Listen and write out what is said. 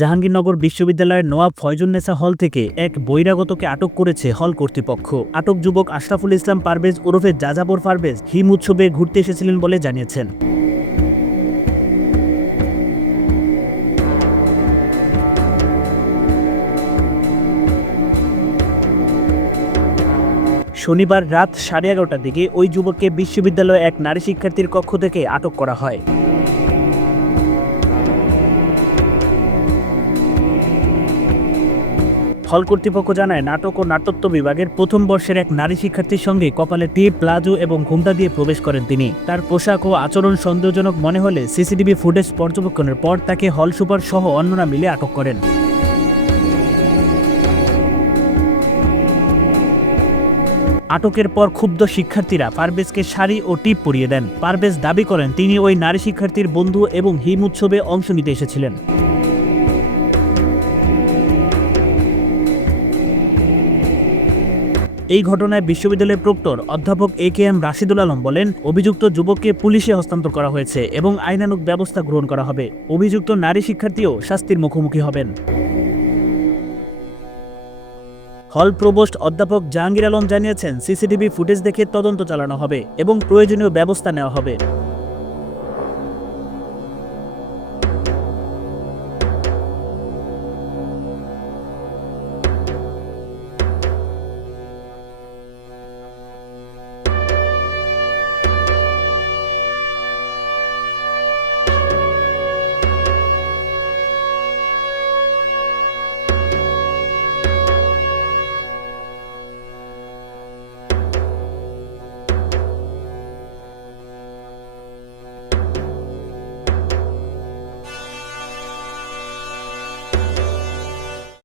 জাহাঙ্গীরনগর বিশ্ববিদ্যালয়ের নওয়াব ফয়জুন্নেসা হল থেকে এক বহিরাগতকে আটক করেছে হল কর্তৃপক্ষ। আটক যুবক আশরাফুল ইসলাম পারভেজ ওরফে যাযাবর পারভেজ হিম উৎসবে ঘুরতে এসেছিলেন বলে জানিয়েছেন। শনিবার রাত সাড়ে এগারোটার দিকে ওই যুবককে বিশ্ববিদ্যালয়ে এক নারী শিক্ষার্থীর কক্ষ থেকে আটক করা হয়। হল কর্তৃপক্ষ জানায়, নাটক ও নাট্যত্ব বিভাগের প্রথম বর্ষের এক নারী শিক্ষার্থীর সঙ্গে কপালে টিপ, প্লাজো এবং ঘুমটা দিয়ে প্রবেশ করেন তিনি। তার পোশাক ও আচরণ সন্দেহজনক মনে হলে সিসিটিভি ফুটেজ পর্যবেক্ষণের পর তাকে হল সুপার সহ অন্যরা মিলে আটক করেন। আটকের পর ক্ষুব্ধ শিক্ষার্থীরা পারভেজকে শাড়ি ও টিপ পরিয়ে দেন। পারভেজ দাবি করেন, তিনি ওই নারী শিক্ষার্থীর বন্ধু এবং হিম উৎসবে অংশ নিতে এসেছিলেন। এই ঘটনায় বিশ্ববিদ্যালয়ের প্রক্টর অধ্যাপক A K M Rashidul Alam বলেন, অভিযুক্ত যুবককে পুলিশে হস্তান্তর করা হয়েছে এবং আইনানুক ব্যবস্থা গ্রহণ করা হবে। অভিযুক্ত নারী শিক্ষার্থীও শাস্তির মুখোমুখি হবেন। হল প্রবোস্ট অধ্যাপক জাহাঙ্গীর আলম জানিয়েছেন, সিসিটিভি ফুটেজ দেখে তদন্ত চালানো হবে এবং প্রয়োজনীয় ব্যবস্থা নেওয়া হবে।